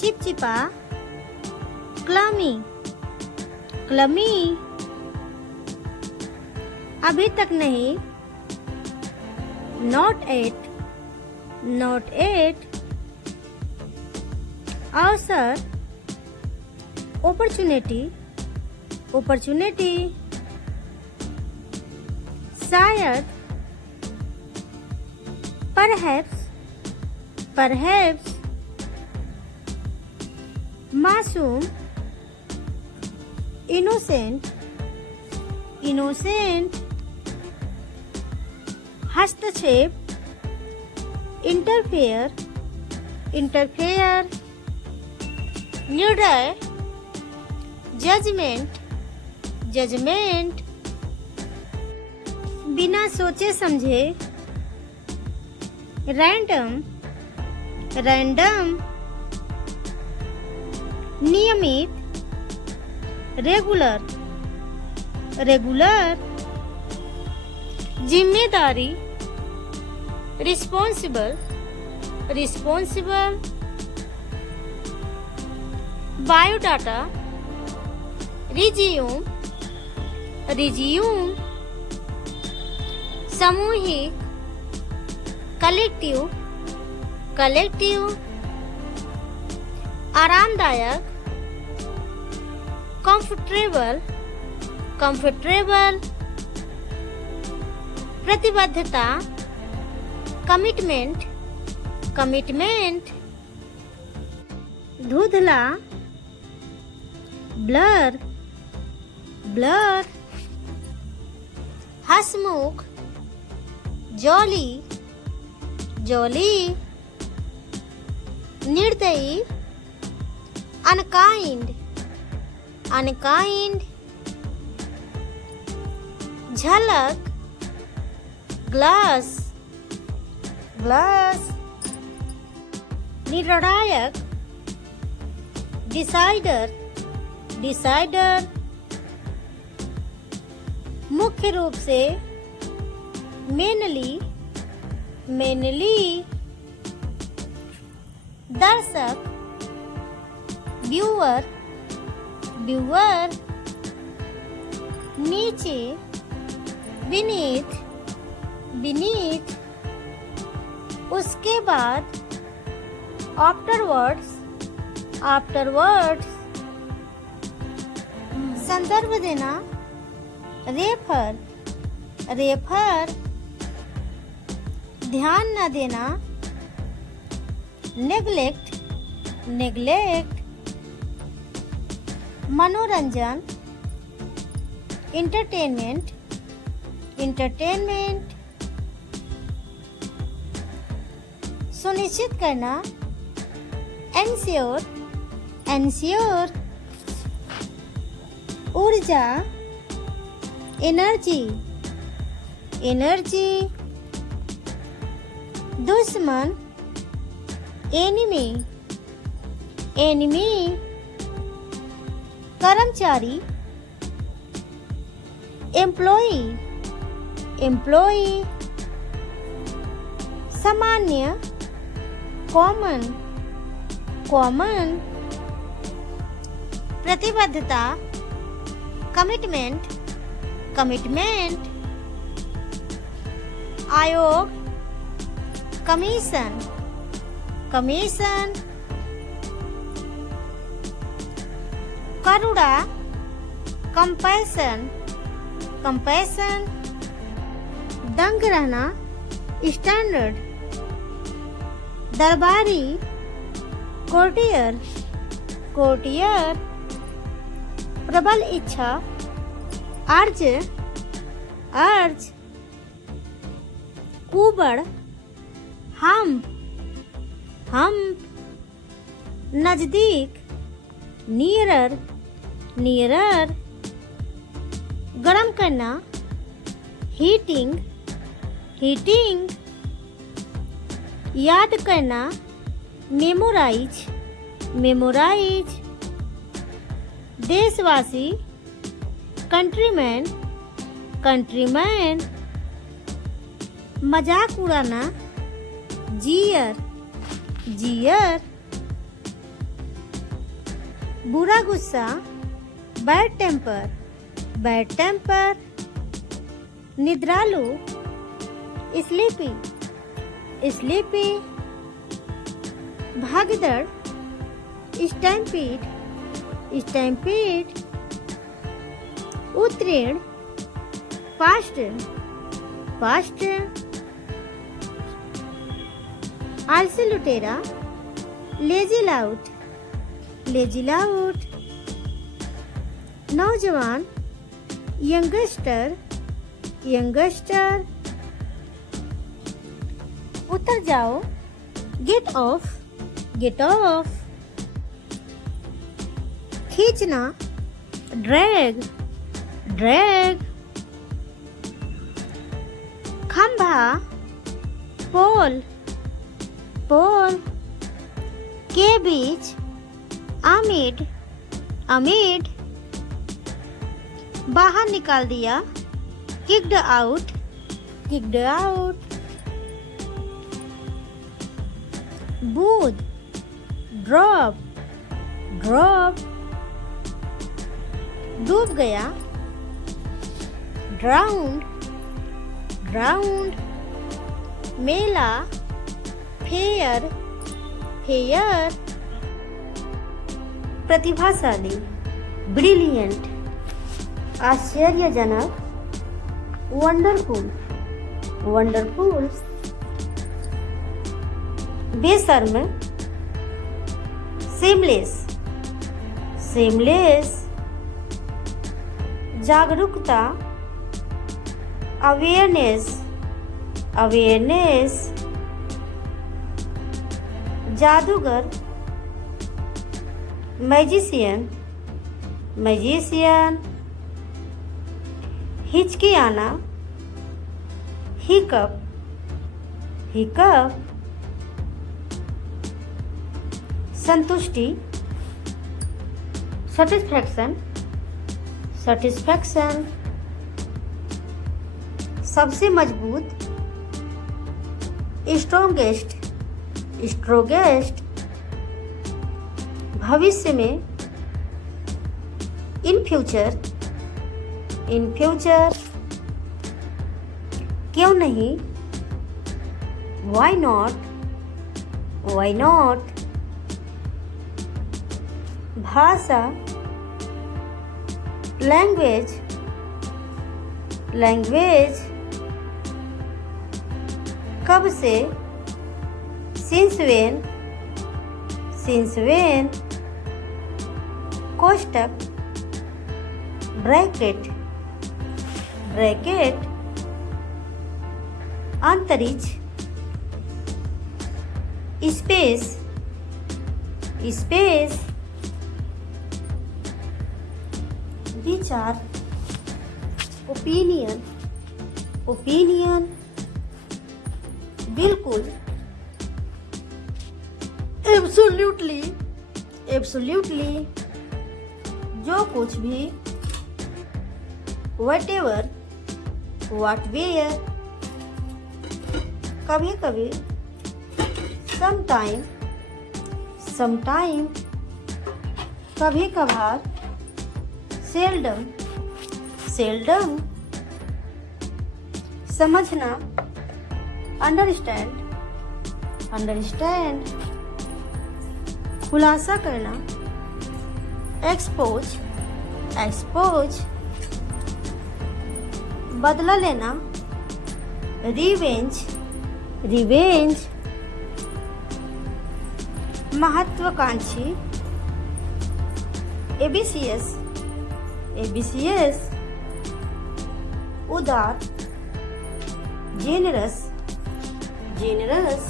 चिपचिपा, क्लमी, क्लमी, अभी तक नहीं, नॉट एट, नॉट एट, अवसर, अपॉर्चुनिटी, अपॉर्चुनिटी, शायद, परहैप्स, परहैप्स, मासूम, इनोसेंट, इनोसेंट, हस्तक्षेप, इंटरफेयर, इंटरफेयर, निर्णय, जजमेंट, जजमेंट, बिना सोचे समझे, रैंडम, रैंडम, नियमित, रेगुलर, रेगुलर, जिम्मेदारी, responsible, responsible, biodata, resume, resume, सामूहिक, कलेक्टिव, कलेक्टिव, आरामदायक, कंफर्टेबल, कंफर्टेबल, प्रतिबद्धता, कमिटमेंट, कमिटमेंट, धुंधला, ब्लर, ब्लर, हंसमुख, जॉली, जॉली, निर्दयी, अनकाइंड, अनकाइंड, झलक, ग्लास, ग्लास, निर्णायक, डिसाइडर, डिसाइडर, मुख्य रूप से, मेनली, मेनली, दर्शक, व्यूअर, व्यूअर, नीचे, बीनीथ, बीनीथ, उसके बाद, आफ्टरवर्ड्स, आफ्टरवर्ड्स, संदर्भ देना, रेफर, रेफर, ध्यान न देना, नेग्लेक्ट, नेग्लेक्ट, मनोरंजन, इंटरटेनमेंट, इंटरटेनमेंट, सुनिश्चित करना, एंश्योर, एंश्योर, ऊर्जा, एनर्जी, एनर्जी, दुश्मन, एनिमी, एनिमी, कर्मचारी, एम्प्लॉई, एम्प्लॉई, सामान्य, कॉमन, कॉमन, प्रतिबद्धता, कमिटमेंट, कमिटमेंट, आयोग, कमीशन, कमीशन, करुणा, कंपैशन, कंपैशन, दंग रहना, स्टैंडर्ड, दरबारी, कोर्टियर, कोर्टियर, प्रबल इच्छा, अर्ज, अर्ज, कुबड़, हम, नजदीक, नियरर, नियरर, गरम करना, हीटिंग, हीटिंग, याद करना, मेमोराइज, मेमोराइज, देशवासी, कंट्रीमैन, कंट्रीमैन, मजाक उड़ाना, जियर, जियर, बुरा गुस्सा, बैड टेम्पर, बैड टेम्पर, निद्रालु, स्लीपी, स्लीपी, भागदड़, स्टैम्पीड, स्टैम्पीड, उत्तीर्ण, पास्ट, पास्ट, आलसी लुटेरा, लेजी लाउट, लेजी लाउट, नौजवान, यंगस्टर, यंगस्टर, उतर जाओ, गेट ऑफ, गेट ऑफ, खींचना, ड्रैग, ड्रैग, खंभा, पोल, पोल, के बीच, आमिड, आमिड, बाहर निकाल दिया, किक्ड आउट, किक्ड आउट, बूद, ड्रॉप, ड्रॉप, डूब गया, ड्राउंड, ड्राउंड, मेला, फेयर, फेयर, प्रतिभाशाली, ब्रिलियंट, आश्चर्यजनक, वंडरफुल, वंडरफुल, बेशर्म, सेमलेस, सेमलेस, जागरूकता, अवेयरनेस, अवेयरनेस, जादूगर, मैजिशियन, मैजिशियन, हिचकी आना, हिकअप, हिकअप, संतुष्टि, सेटिस्फैक्शन, सेटिस्फैक्शन, सबसे मजबूत, स्ट्रोंगेस्ट, स्ट्रोंगेस्ट, भविष्य में, इन फ्यूचर, इन फ्यूचर, क्यों नहीं, वाई नॉट, वाई नॉट, भाषा, लैंग्वेज, लैंग्वेज, कब से, सिंस व्हेन, सिंस व्हेन, कोष्टक, ब्रैकेट, ब्रैकेट, अंतरिक्ष, स्पेस, स्पेस, विचार, ओपिनियन, ओपिनियन, बिल्कुल, एब्सोल्युटली, एब्सोल्युटली, जो कुछ भी, व्हाटएवर, व्हाटवेयर, कभी कभी, समटाइम, समटाइम, कभी कभार, सेल्डम, सेल्डम, समझना, अंडरस्टैंड, अंडरस्टैंड, खुलासा करना, एक्सपोज, एक्सपोज, बदला लेना, रिवेंज, रिवेंज, महत्वाकांक्षी, एबीसीएस, एबीसीएस, उदार, जेनरस, जेनरस,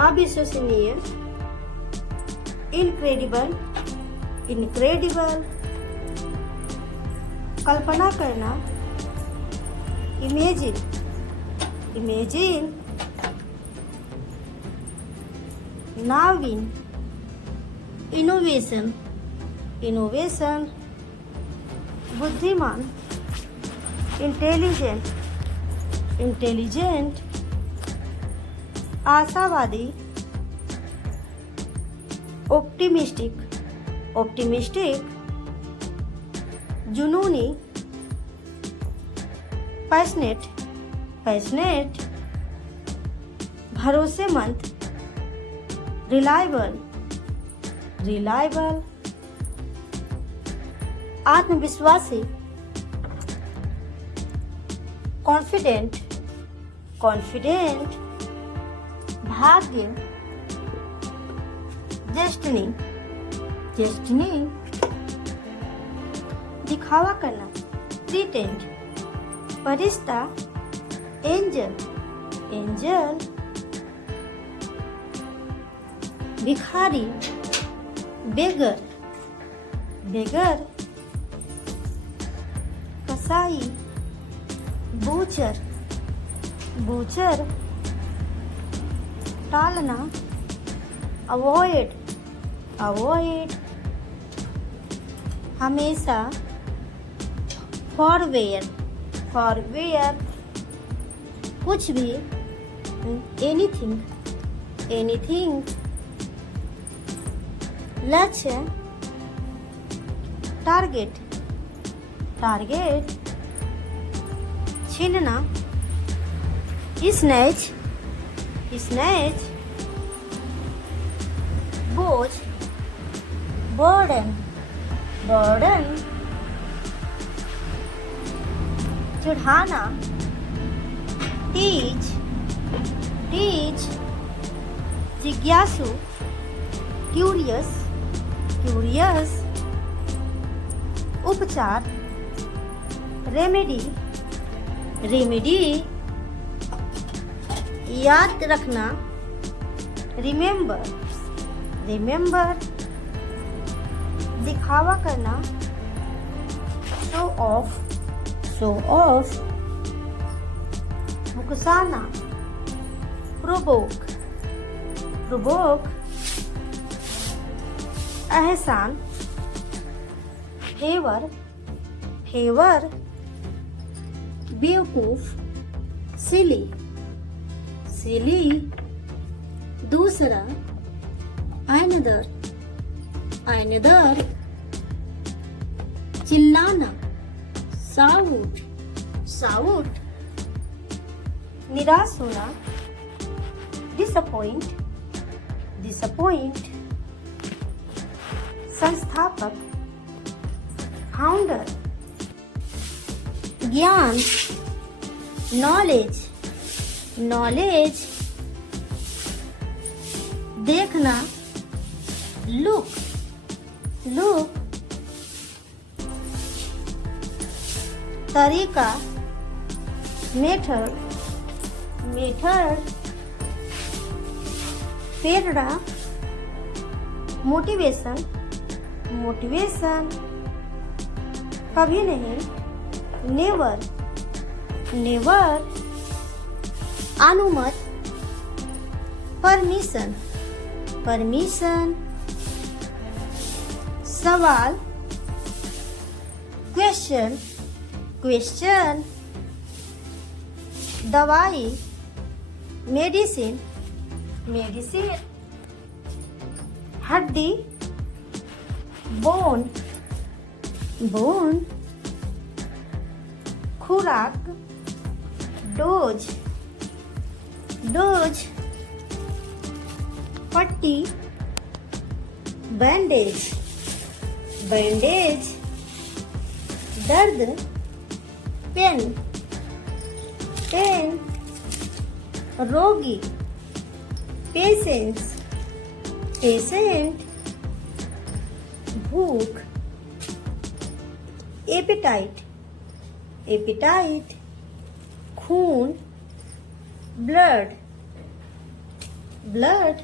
अविश्वसनीय, इनक्रेडिबल, इनक्रेडिबल, कल्पना करना, इमेजिन, इमेजिन, नाविन, इनोवेशन, इनोवेशन, बुद्धिमान, इंटेलिजेंट, इंटेलिजेंट, आशावादी, ऑप्टिमिस्टिक, ऑप्टिमिस्टिक, जुनूनी, पैशनेट, पैशनेट, भरोसेमंद, रिलायबल, रिलायबल, आत्मविश्वासी, कॉन्फिडेंट, कॉन्फिडेंट, भाग्य, डेस्टिनी, डेस्टिनी, दिखावा करना, प्रीटेंड, फरिश्ता, एंजल, एंजल, भिखारी, बेगर, बेगर, कसाई, बूचर, बूचर, टालना, अवॉइड, अवॉइड, हमेशा, फॉरवेयर, फॉरवेयर, कुछ भी, एनीथिंग, एनीथिंग, लक्ष्य, टारगेट, टारगेट, छीनना, स्नैच, स्नैच, बोझ, बर्डन, बर्डन, चढ़ाना, टीच, टीच, जिज्ञासु, क्यूरियस, क्यूरियस, उपचार, रेमेडी, रेमेडी, याद रखना, रिमेम्बर, रिमेम्बर, दिखावा करना, शो ऑफ, शो ऑफ, उकसाना, प्रोवोक, प्रोवोक, एहसान, फेवर, फेवर, बेवकूफ, सिली, सिली, दूसरा, अनदर, अनदर, चिल्लाना, साउट, साउट, निराश होना, डिसअपॉइंट, डिसअपॉइंट, संस्थापक, फाउंडर, ज्ञान, नॉलेज, नॉलेज, देखना, लुक, लुक, तरीका, मेथड, मेथड, प्रेरणा, मोटिवेशन, मोटिवेशन, कभी नहीं, नेवर, नेवर, अनुमत, परमिशन, परमिशन, सवाल, क्वेश्चन, क्वेश्चन, दवाई, मेडिसिन, मेडिसिन, हड्डी, बोन, बोन, खुराक, डोज, डोज, पट्टी, बैंडेज, बैंडेज, दर्द, पेन, पेन, रोगी, पेशेंस, पेशेंट, भूख, एपेटाइट, एपेटाइट, खून, ब्लड, ब्लड,